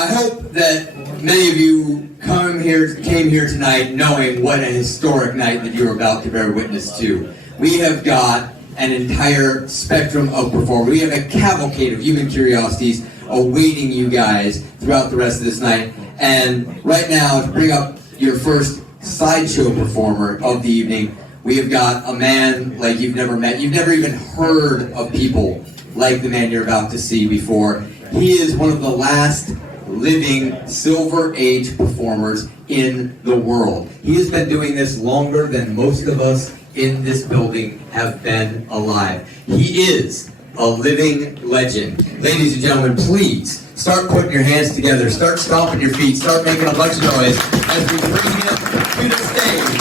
I hope that many of you came here tonight knowing what a historic night that you're about to bear witness to. We have got an entire spectrum of performers. We have a cavalcade of human curiosities awaiting you guys throughout the rest of this night. And right now, to bring up your first sideshow performer of the evening, we have got a man like you've never met. You've never even heard of people like the man you're about to see before. He is one of the last living Silver Age performers in the world. He has been doing this longer than most of us in this building have been alive. He is a living legend. Ladies and gentlemen, please start putting your hands together, start stomping your feet, start making a bunch of noise as we bring him to the stage.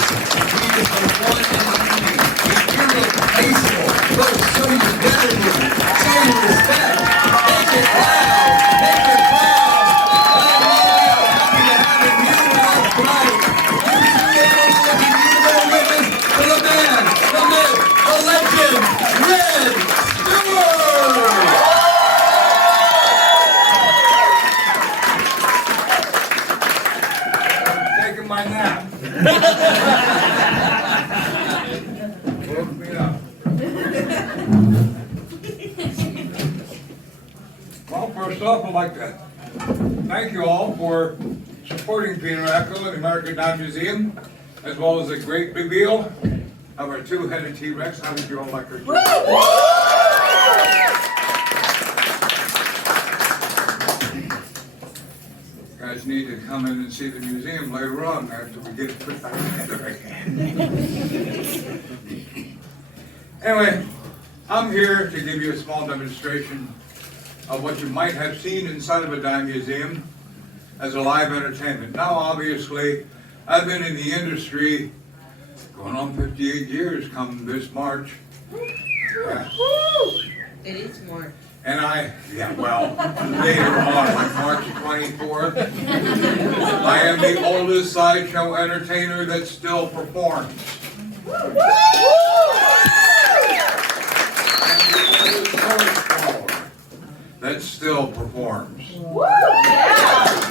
He is the one and only irreplaceable. Folks, show your gratitude, show your respect, make it loud, make it proud. Happy to have him here with us tonight. For the man, the myth, the legend, Red Stuart! Taking my nap. Woke me up. Well, first off, I'd like to thank you all for supporting Peter Echo and the American Dime Museum, as well as the great reveal of our two-headed T-Rex. How did you all like her? You guys need to come in and see the museum later on after we get it put back together again. Anyway, I'm here to give you a small demonstration of what you might have seen inside of a dime museum as a live entertainment. Now, obviously, I've been in the industry going on 58 years come this March. Yeah. It is March. And later on, like March 24th, I am the oldest sideshow entertainer that still performs. And the oldest sword follower that still performs.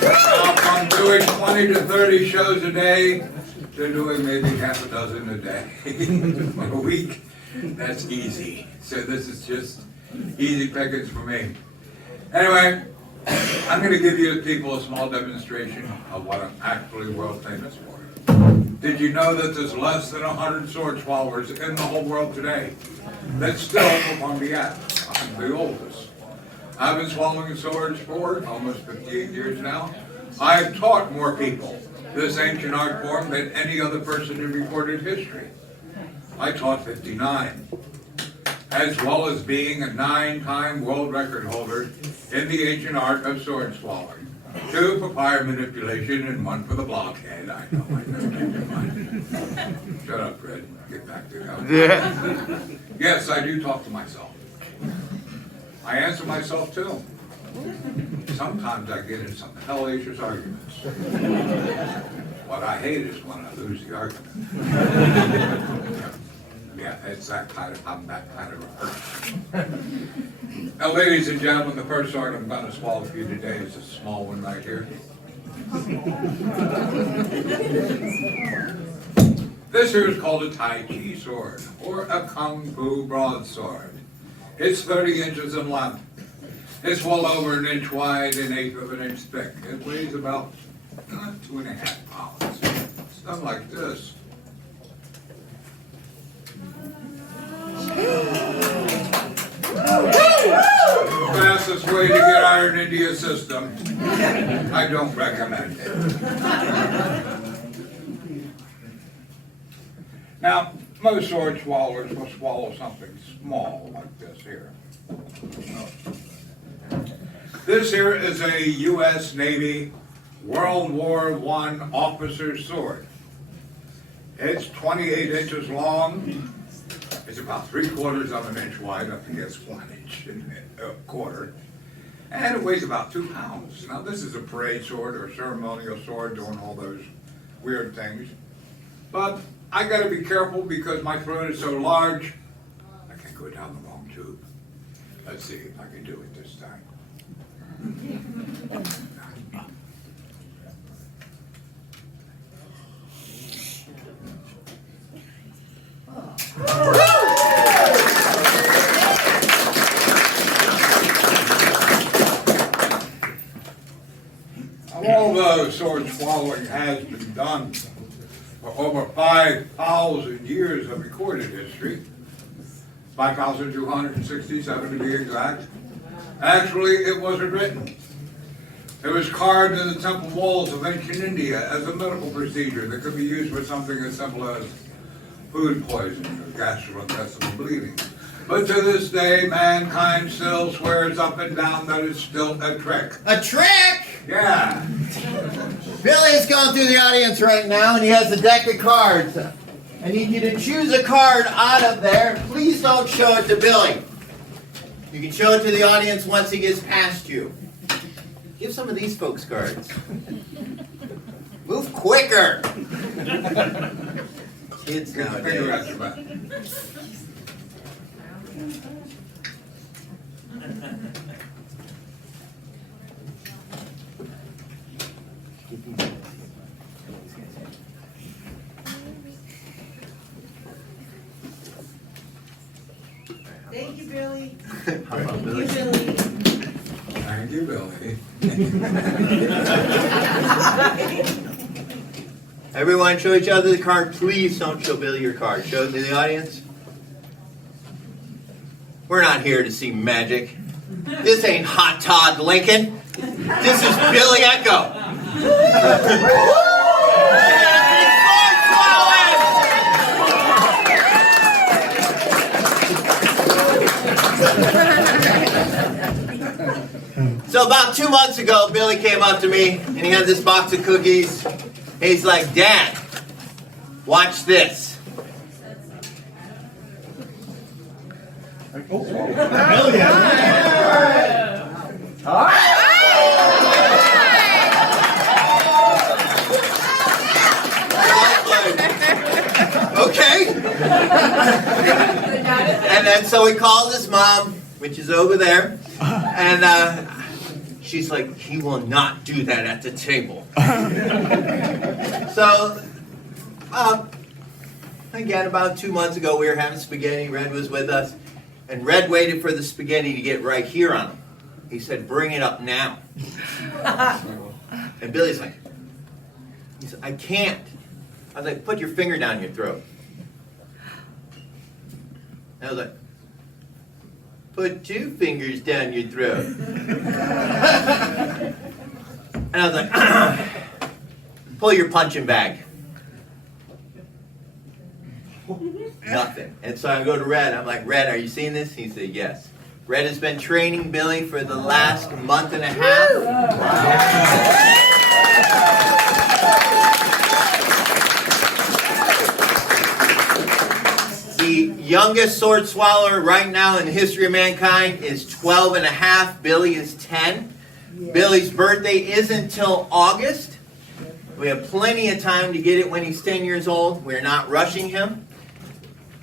Now, from doing 20 to 30 shows a day, to doing maybe half a dozen a day, a week, that's easy. So this is just easy pickings for me. Anyway, I'm going to give you people a small demonstration of what I'm actually world famous for. Did you know that there's less than 100 sword swallowers in the whole world today that still perform the act? I'm the oldest. I've been swallowing swords for almost 58 years now. I've taught more people this ancient art form than any other person in recorded history. I taught 59. As well as being a 9-time world record holder in the ancient art of sword swallowing. 2 for fire manipulation and 1 for the blockhead. I know, change your mind. Shut up, Fred. Get back to that. Yes, I do talk to myself. I answer myself too. Sometimes I get in some hellacious arguments. What I hate is when I lose the argument. Yeah, it's that kind of, I'm that kind of a person. Now, ladies and gentlemen, the first sword I'm going to swallow for you today is a small one right here. This here is called a Tai Chi sword, or a Kung Fu broadsword. It's 30 inches in length. It's well over 1 inch wide and 1/8 of an inch thick. It weighs about 2.5 pounds. It's done like this. Fastest way to get iron into your system. I don't recommend it. Now, most sword swallowers will swallow something small like this here. This here is a U.S. Navy World War I officer's sword. It's 28 inches long. It's about 3/4 of an inch wide, up against 1 inch and a quarter. And it weighs about 2 pounds. Now, this is a parade sword or a ceremonial sword doing all those weird things. But I got to be careful because my throat is so large, I can go down the wrong tube. Let's see if I can do it this time. Although sword swallowing has been done for over 5,000 years of recorded history, 5,267 to be exact, actually it wasn't written. It was carved in the temple walls of ancient India as a medical procedure that could be used for something as simple as food poisoning or gastrointestinal bleeding. But to this day, mankind still swears up and down that it's still a trick. A trick? Yeah. Billy is going through the audience right now, and he has a deck of cards. I need you to choose a card out of there. Please don't show it to Billy. You can show it to the audience once he gets past you. Give some of these folks cards. Move quicker. Kids Finger at nowadays. your back. Thank you, Billy. How about Thank you, Billy? Billy. Thank you, Billy. Everyone show each other the card. Please don't show Billy your card. Show it to the audience. We're not here to see magic. This ain't Hot Todd Lincoln. This is Billy Echo. So about 2 months ago, Billy came up to me and he had this box of cookies. And he's like, "Dad, watch this." Okay. And then so he calls his mom, which is over there, and she's like, "He will not do that at the table." So, again, about 2 months ago, we were having spaghetti. Red was with us, and Red waited for the spaghetti to get right here on him. He said, "Bring it up now." And Billy's like, he said, "I can't." I was like, "Put your finger down your throat." And I was like, "Put 2 fingers down your throat." And I was like, "Pull your punching bag." Nothing. And so I go to Red. I'm like, "Red, are you seeing this?" He said, "Yes." Red has been training Billy for the last month and a half. The youngest sword swallower right now in the history of mankind is 12 and a half. Billy is 10. Billy's birthday isn't until August. We have plenty of time to get it when he's 10 years old. We're not rushing him.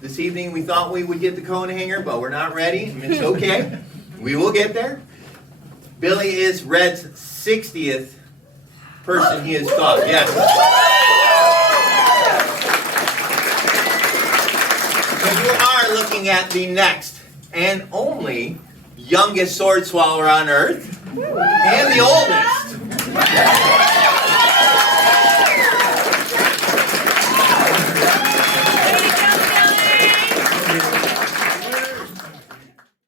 This evening we thought we would get the cone hanger, but we're not ready. It's okay. We will get there. Billy is Red's 60th person he has taught. Yes. So you are looking at the next and only youngest sword swallower on earth.